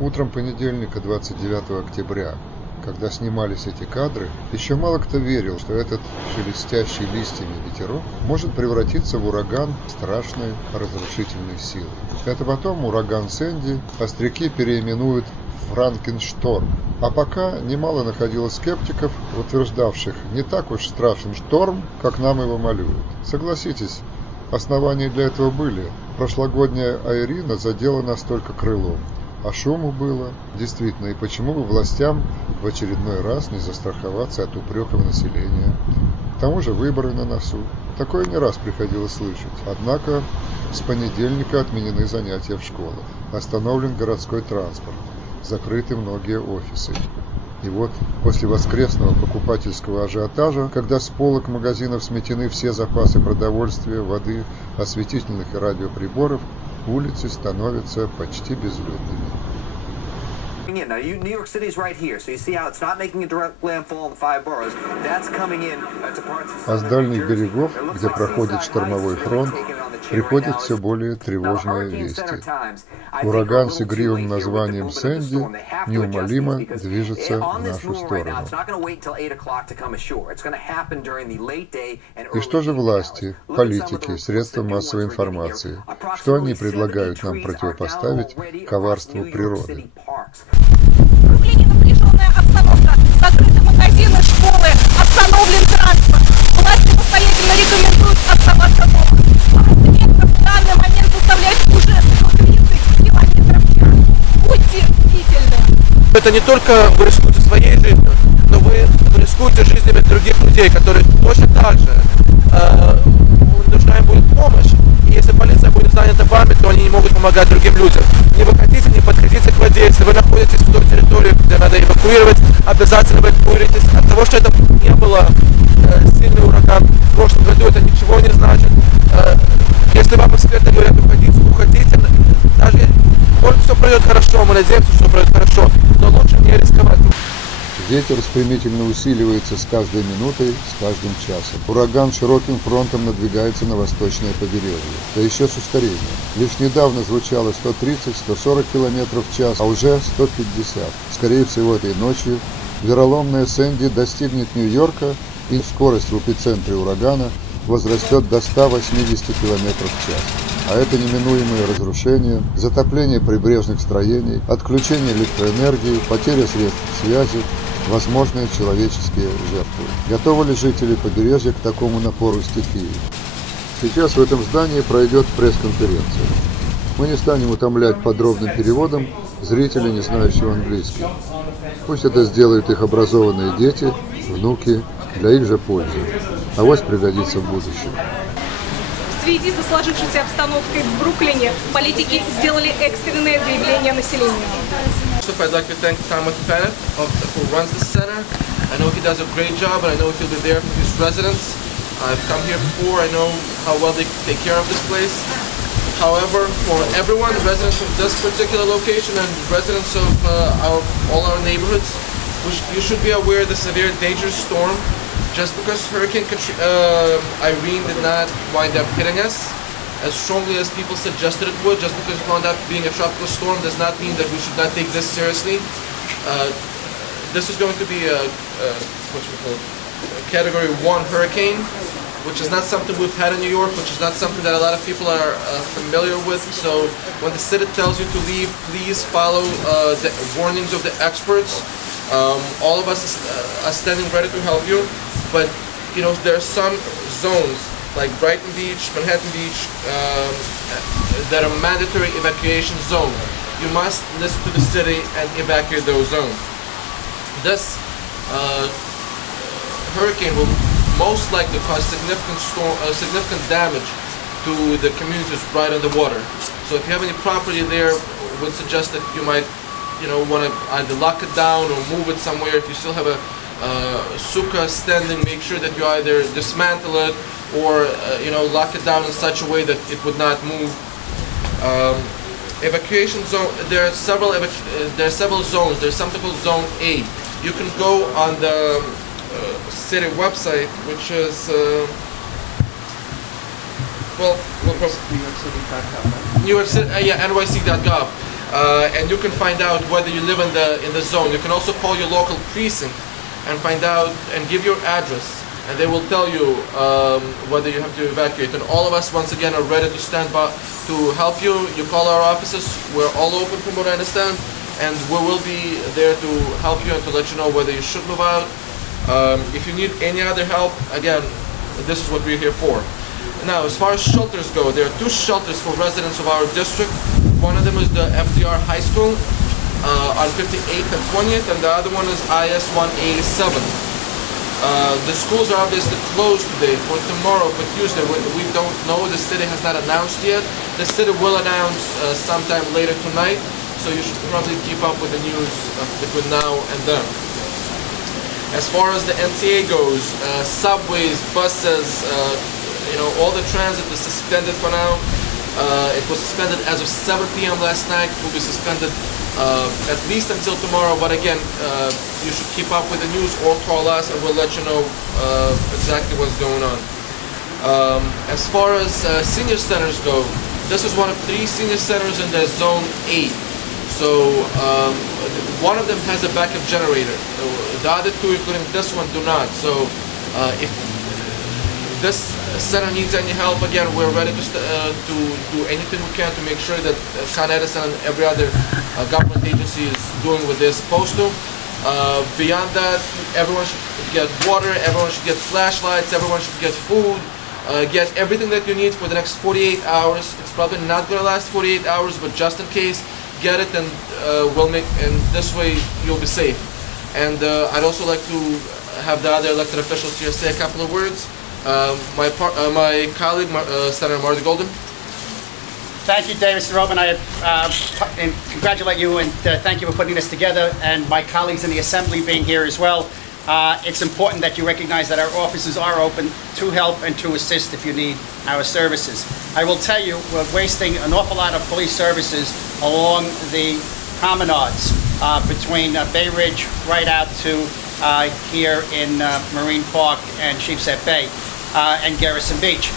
Утром понедельника, 29 октября, когда снимались эти кадры, еще мало кто верил, что этот шелестящий листьями ветерок может превратиться в ураган страшной разрушительной силы. Это потом ураган СЭНДИ остряки переименуют в Франкеншторм. А пока немало находилось скептиков, утверждавших, не так уж страшен шторм, как нам его малюют. Согласитесь, основания для этого были. Прошлогодняя Айрина задела нас только крылом. А шуму было. Действительно, и почему бы властям в очередной раз не застраховаться от упреков населения? К тому же выборы на носу. Такое не раз приходилось слышать. Однако с понедельника отменены занятия в школах. Остановлен городской транспорт. Закрыты многие офисы. И вот после воскресного покупательского ажиотажа, когда с полок магазинов сметены все запасы продовольствия, воды, осветительных и радиоприборов, улицы становятся почти безлюдными. А с дальних берегов, где проходит штормовой фронт, приходят все более тревожные вести. Ураган с игривым названием «СЭНДИ» неумолимо движется в нашу сторону. И что же власти, политики, средства массовой информации? Что они предлагают нам противопоставить коварству природы? В Бруклине напряженная обстановка. Закрыты магазины, школы, остановлен транспорт. Власти настоятельно рекомендуют оставаться дома. Скорость ветра в данный момент составляет уже 130 километров в час. Будьте бдительны. Это не только вы рискуете своей жизнью, но вы рискуете жизнями других людей, которые точно так же нужна им будет помощь. И если полиция будет занята вами, то они не могут помогать другим людям. Не выходите, не подходите к воде. Если вы находитесь в той территории, где надо эвакуировать, обязательно эвакуируйтесь. От того, что это не было сильный ураган в прошлом году, это ничего не значит. Если вам эксперты говорят уходите. Даже может все пройдет хорошо, мы надеемся, что пройдет хорошо, но лучше не рисковать. Ветер стремительно усиливается с каждой минутой, с каждым часом. Ураган широким фронтом надвигается на восточное побережье, да еще с ускорением. Лишь недавно звучало 130-140 км в час, а уже 150. Скорее всего, этой ночью вероломная СЭНДИ достигнет Нью-Йорка, и скорость в эпицентре урагана возрастет до 180 км в час. А это неминуемые разрушения, затопление прибрежных строений, отключение электроэнергии, потеря средств связи, возможные человеческие жертвы. Готовы ли жители побережья к такому напору стихии? Сейчас в этом здании пройдет пресс-конференция. Мы не станем утомлять подробным переводом зрителей, не знающего английский. Пусть это сделают их образованные дети, внуки, для их же пользы. Авось пригодится в будущем. В связи со сложившейся обстановкой в Бруклине политики сделали экстренное заявление населению. I'd like to thank Pered, who runs the center. I know he does a great job, and I know he'll be there for his residents. I've come here before. I know how well they take care of this place. However, for everyone, residents of this particular location and residents of all our neighborhoods, you should be aware of the severe dangerous storm. Just because Hurricane Irene did not wind up hitting us as strongly as people suggested it would, just because it wound up being a tropical storm does not mean that we should not take this seriously. This is going to be a Category 1 hurricane, which is not something we've had in New York, which is not something that a lot of people are familiar with. So when the city tells you to leave, please follow the warnings of the experts. All of us are standing ready to help you, but you know there are some zones like Brighton Beach, Manhattan Beach, that are mandatory evacuation zones. You must listen to the city and evacuate those zones. This hurricane will most likely cause significant damage to the communities right on the water. So if you have any property there, would suggest that you might, want to either lock it down or move it somewhere. If you still have a sukkah standing, make sure that you either dismantle it or lock it down in such a way that it would not move. Evacuation zone. There are several zones. There's something called Zone A. You can go on the city website, which is NYC.gov. and you can find out whether you live in the zone. You can also call your local precinct and find out and give your address, and they will tell you whether you have to evacuate. And all of us, once again, are ready to stand by to help you. You call our offices. We're all open, from what I understand, and we will be there to help you and to let you know whether you should move out. If you need any other help, again, this is what we're here for. Now, as far as shelters go, there are 2 shelters for residents of our district. One of them is the FDR High School on 58th and 20th, and the other one is IS 187. The schools are obviously closed today. For tomorrow, for Tuesday, we don't know. The city has not announced yet. The city will announce sometime later tonight, so you should probably keep up with the news between now and then. As far as the MTA goes, subways, buses, all the transit is suspended for now. It was suspended as of 7 p.m. last night. It will be suspended at least until tomorrow. But again, you should keep up with the news or call us, and we'll let you know exactly what's going on. As far as senior centers go, this is one of 3 senior centers in the Zone 8. So one of them has a backup generator. The other 2, including this one, do not. So if this center needs any help, again, we're ready to do anything we can to make sure that Con Edison and every other government agency is doing what they're supposed to. Beyond that, everyone should get water, everyone should get flashlights, everyone should get food, get everything that you need for the next 48 hours. It's probably not going to last 48 hours, but just in case, get it, and and this way you'll be safe. And I'd also like to have the other elected officials here say a couple of words. My colleague, Senator Marty Golden. Thank you, David Robin. I congratulate you and thank you for putting this together, and my colleagues in the Assembly being here as well. It's important that you recognize that our offices are open to help and to assist if you need our services. I will tell you, we're wasting an awful lot of police services along the promenades between Bay Ridge right out to here in Marine Park and Sheepshead Bay and Garrison Beach.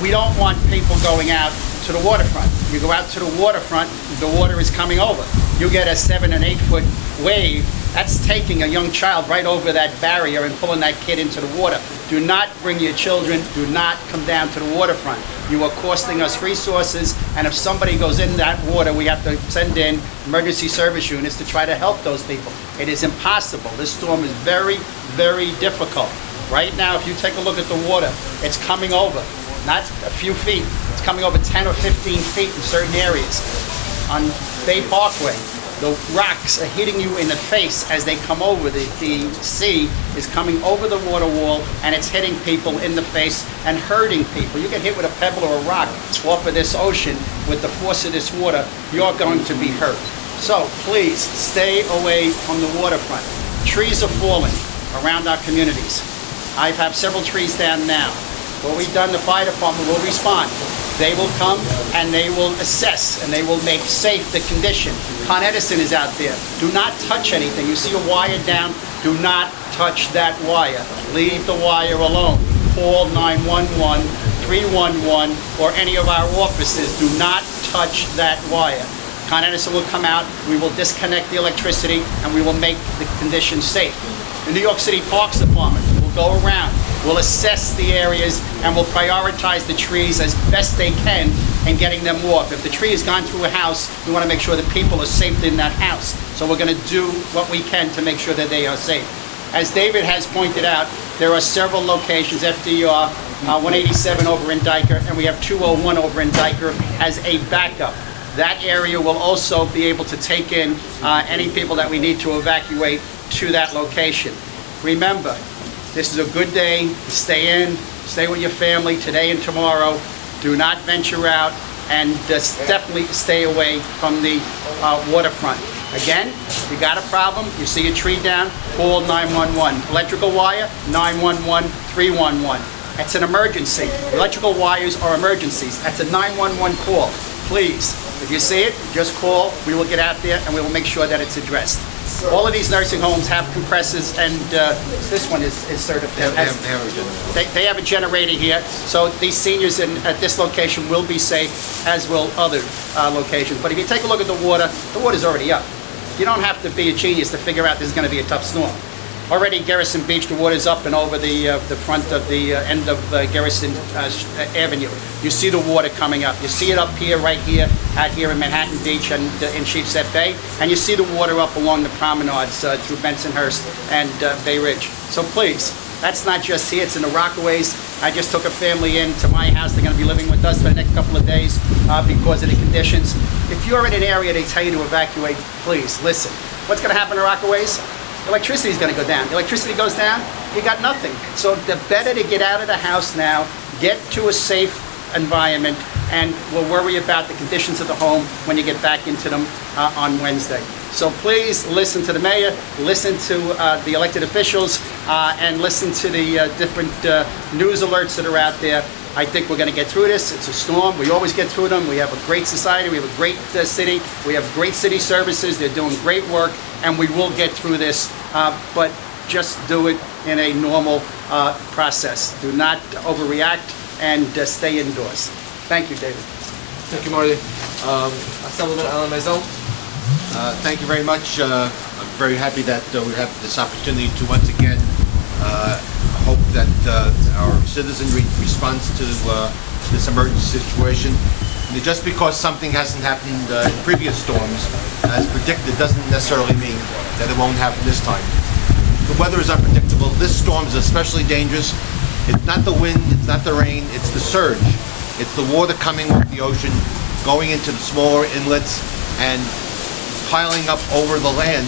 We don't want people going out to the waterfront. You go out to the waterfront, the water is coming over. You get a 7 and 8 foot wave. That's taking a young child right over that barrier and pulling that kid into the water. Do not bring your children. Do not come down to the waterfront. You are costing us resources, and if somebody goes in that water, we have to send in emergency service units to try to help those people. It is impossible. This storm is very, very difficult. Right now, if you take a look at the water, it's coming over, not a few feet. It's coming over 10 or 15 feet in certain areas. On Bay Parkway, the rocks are hitting you in the face as they come over. The sea is coming over the water wall, and it's hitting people in the face and hurting people. You get hit with a pebble or a rock off of this ocean with the force of this water, you're going to be hurt. So please stay away from the waterfront. Trees are falling around our communities. I have several trees down now. What we've done, the fire department will respond. They will come and they will assess and they will make safe the condition. Con Edison is out there. Do not touch anything. You see a wire down, do not touch that wire. Leave the wire alone. Call 911, 311, or any of our offices. Do not touch that wire. Con Edison will come out, we will disconnect the electricity, and we will make the conditions safe. The New York City Parks Department will go around. We'll assess the areas and we'll prioritize the trees as best they can in getting them off. If the tree has gone through a house, we want to make sure that people are safe in that house. So we're going to do what we can to make sure that they are safe. As David has pointed out, there are several locations, FDR 187 over in Diker, and we have 201 over in Diker as a backup. That area will also be able to take in any people that we need to evacuate to that location. Remember, this is a good day to stay in, stay with your family today and tomorrow. Do not venture out, and definitely stay away from the waterfront. Again, if you got a problem, you see a tree down, call 911. Electrical wire, 911, 311. That's an emergency. Electrical wires are emergencies. That's a 911 call. Please, if you see it, just call. We will get out there and we will make sure that it's addressed. All of these nursing homes have compressors, and this one is certified. They have a generator here, so these seniors at this location will be safe, as will other locations. But if you take a look at the water's already up. You don't have to be a genius to figure out this is going to be a tough storm. Already Garrison Beach, the water's up and over the front of the end of Garrison Avenue. You see the water coming up. You see it up here, right here, out here in Manhattan Beach and in Sheepshead Bay. And you see the water up along the promenades through Bensonhurst and Bay Ridge. So please, that's not just here, it's in the Rockaways. I just took a family into my house. They're going to be living with us for the next couple of days because of the conditions. If you're in an area they tell you to evacuate, please listen. What's going to happen in Rockaways? Electricity is going to go down. The electricity goes down, you got nothing. So the better to get out of the house now, get to a safe environment, and we'll worry about the conditions of the home when you get back into them on Wednesday. So please listen to the mayor, listen to the elected officials, and listen to the different news alerts that are out there. I think we're going to get through this. It's a storm. We always get through them. We have a great society. We have a great city. We have great city services. They're doing great work, and we will get through this. But just do it in a normal process. Do not overreact, and stay indoors. Thank you, David. Thank you, Marty. Assemblyman Alan Maisel. Thank you very much. I'm very happy that we have this opportunity to once again hope that our citizenry responds to this emergency situation. And just because something hasn't happened in previous storms as predicted doesn't necessarily mean that it won't happen this time. The weather is unpredictable. This storm is especially dangerous. It's not the wind, it's not the rain, it's the surge. It's the water coming off the ocean, going into the smaller inlets and piling up over the land.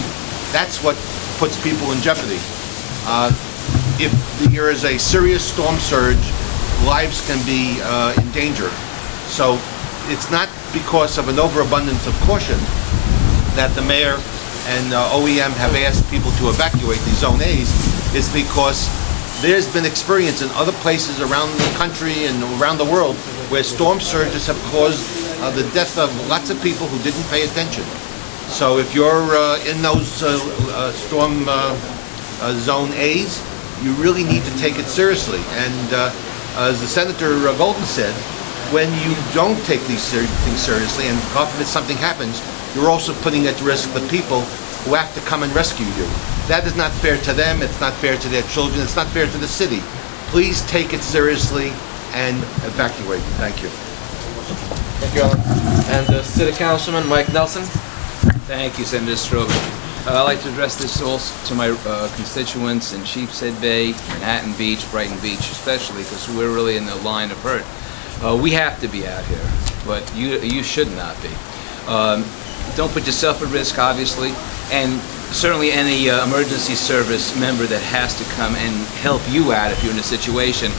That's what puts people in jeopardy. If there is a serious storm surge, lives can be in danger. So it's not because of an overabundance of caution that the mayor and OEM have asked people to evacuate these Zone A's. It's because there's been experience in other places around the country and around the world where storm surges have caused the death of lots of people who didn't pay attention. So if you're in those storm Zone A's, you really need to take it seriously. And as the Senator Golden said, when you don't take these things seriously and God forbid something happens, you're also putting at risk the people who have to come and rescue you. That is not fair to them, it's not fair to their children, it's not fair to the city. Please take it seriously and evacuate. Thank you. Thank you, Alan. And City Councilman Mike Nelson. Thank you, Senator Strobel. I'd like to address this also to my constituents in Sheepshead Bay, Manhattan Beach, Brighton Beach especially, because we're really in the line of hurt. We have to be out here, but you should not be. Don't put yourself at risk, obviously, and certainly any emergency service member that has to come and help you out if you're in a situation,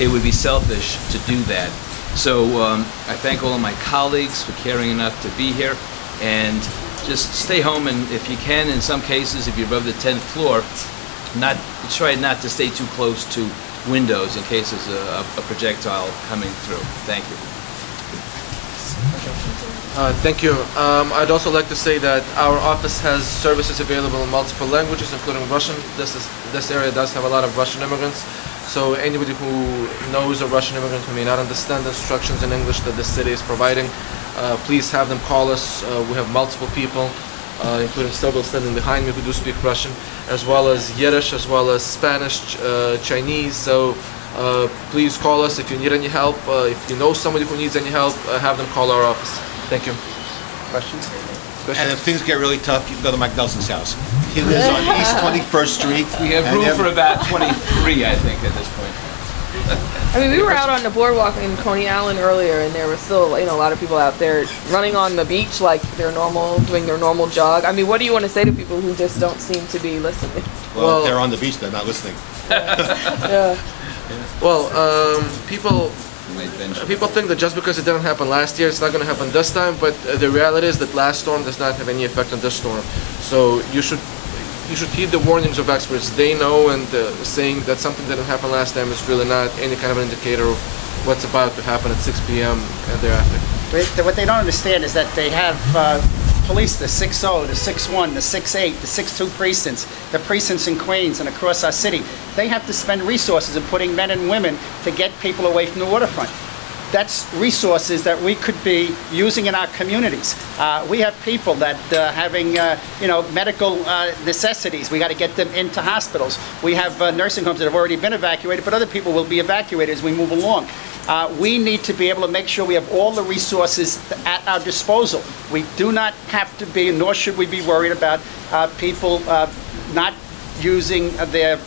it would be selfish to do that. So I thank all of my colleagues for caring enough to be here, and just stay home, and if you can, in some cases, if you're above the 10th floor, try not to stay too close to windows in case there's a projectile coming through. Thank you. Thank you. I'd also like to say that our office has services available in multiple languages, including Russian. This area does have a lot of Russian immigrants. So anybody who knows a Russian immigrant who may not understand the instructions in English that the city is providing, please have them call us. We have multiple people, including several standing behind me who do speak Russian, as well as Yiddish, as well as Spanish, Chinese. So please call us if you need any help. If you know somebody who needs any help, have them call our office. Thank you. Questions? And if things get really tough, you can go to Mike Nelson's house. He lives on East 21st Street. We have room for about 23, I think, at this point. I mean, we were out on the boardwalk in Coney Island earlier, and there were still, a lot of people out there running on the beach like they're normal, doing their normal jog. I mean, what do you want to say to people who just don't seem to be listening? Well, if they're on the beach, they're not listening. Yeah. Well, people think that just because it didn't happen last year, it's not going to happen this time, but the reality is that last storm does not have any effect on this storm. So you should heed the warnings of experts. They know, and saying that something didn't happen last time is really not any kind of an indicator of what's about to happen at 6 p.m. and thereafter. What they don't understand is that they have police, the 6-0, the 6-1, the 6-8, the 6-2 precincts, the precincts in Queens and across our city, they have to spend resources in putting men and women to get people away from the waterfront. That's resources that we could be using in our communities. We have people that having medical necessities. We got to get them into hospitals. We have nursing homes that have already been evacuated, but other people will be evacuated as we move along. We need to be able to make sure we have all the resources at our disposal. We do not have to be, nor should we be worried about people not using their,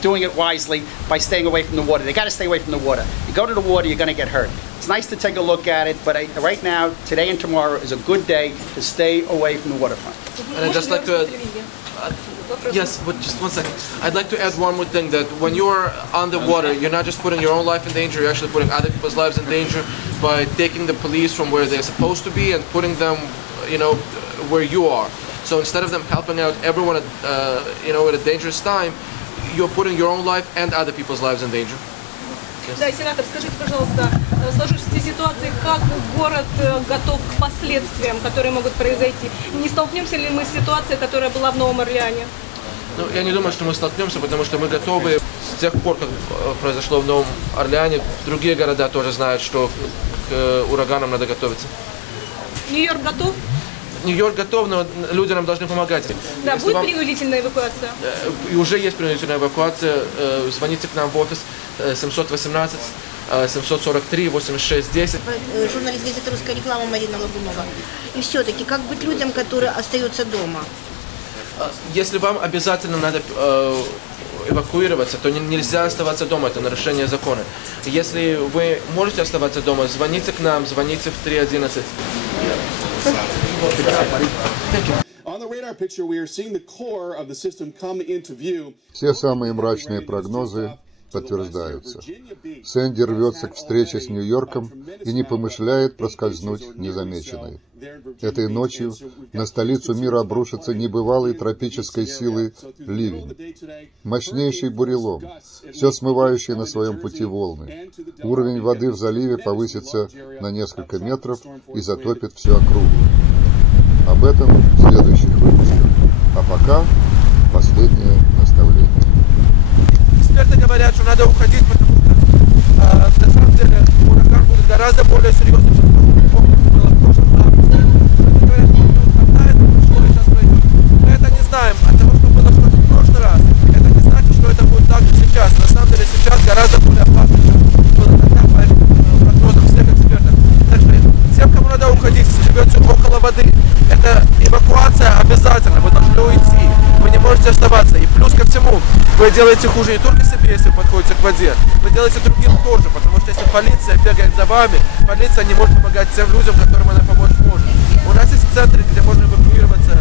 doing it wisely by staying away from the water. They got to stay away from the water. You go to the water, you're going to get hurt. It's nice to take a look at it, but right now, today and tomorrow is a good day to stay away from the waterfront. And I'd just like to yes, but just one second. I'd like to add one more thing, that when you're on the water, you're not just putting your own life in danger, you're actually putting other people's lives in danger by taking the police from where they're supposed to be and putting them, where you are. So instead of them helping out everyone at a dangerous time, you're putting your own life and other people's lives in danger. Yes. Да, сенатор, скажите, пожалуйста, в сложившейся ситуации, как город готов к последствиям, которые могут произойти? Не столкнемся ли мы с ситуацией, которая была в Новом Орлеане? Ну, я не думаю, что мы столкнемся, потому что мы готовы. С тех пор, как произошло в Новом Орлеане, другие города тоже знают, что к ураганам надо готовиться. Нью-Йорк готов? Нью-Йорк готов, но люди нам должны помогать. Да, будет принудительная эвакуация? И уже есть принудительная эвакуация. Звоните к нам в офис 718 743 86 10. Журналист газеты «Русская реклама» Марина Логунова. И все-таки, как быть людям, которые остаются дома? Если вам обязательно надо эвакуироваться, то нельзя оставаться дома, это нарушение закона. Если вы можете оставаться дома, звоните к нам, звоните в 311. Все самые мрачные прогнозы подтверждаются. СЭНДИ рвется к встрече с Нью-Йорком и не помышляет проскользнуть незамеченной. Этой ночью на столицу мира обрушится небывалой тропической силы ливень, мощнейший бурелом, все смывающий на своем пути волны. Уровень воды в заливе повысится на несколько метров и затопит всю округу. Об этом в следующих выпусках. А пока последнее наставление. Эксперты говорят, что надо уходить, потому что на самом деле ураган будет гораздо более серьезным, чем было в прошлом августе. Они говорят, что сейчас произойдет. Мы это не знаем. От того, что было в прошлый раз, это не значит, что это будет так же сейчас. На самом деле сейчас гораздо более опасно, чем было тогда по прогнозам всех экспертов. Так что всем, кому надо уходить, если живете около воды, это эвакуация обязательно, вы должны уйти, вы не можете оставаться. И плюс ко всему, вы делаете хуже не только себе, если вы подходите к воде, вы делаете другим тоже, потому что если полиция бегает за вами, полиция не может помогать тем людям, которым она помочь может. У нас есть центры, где можно эвакуироваться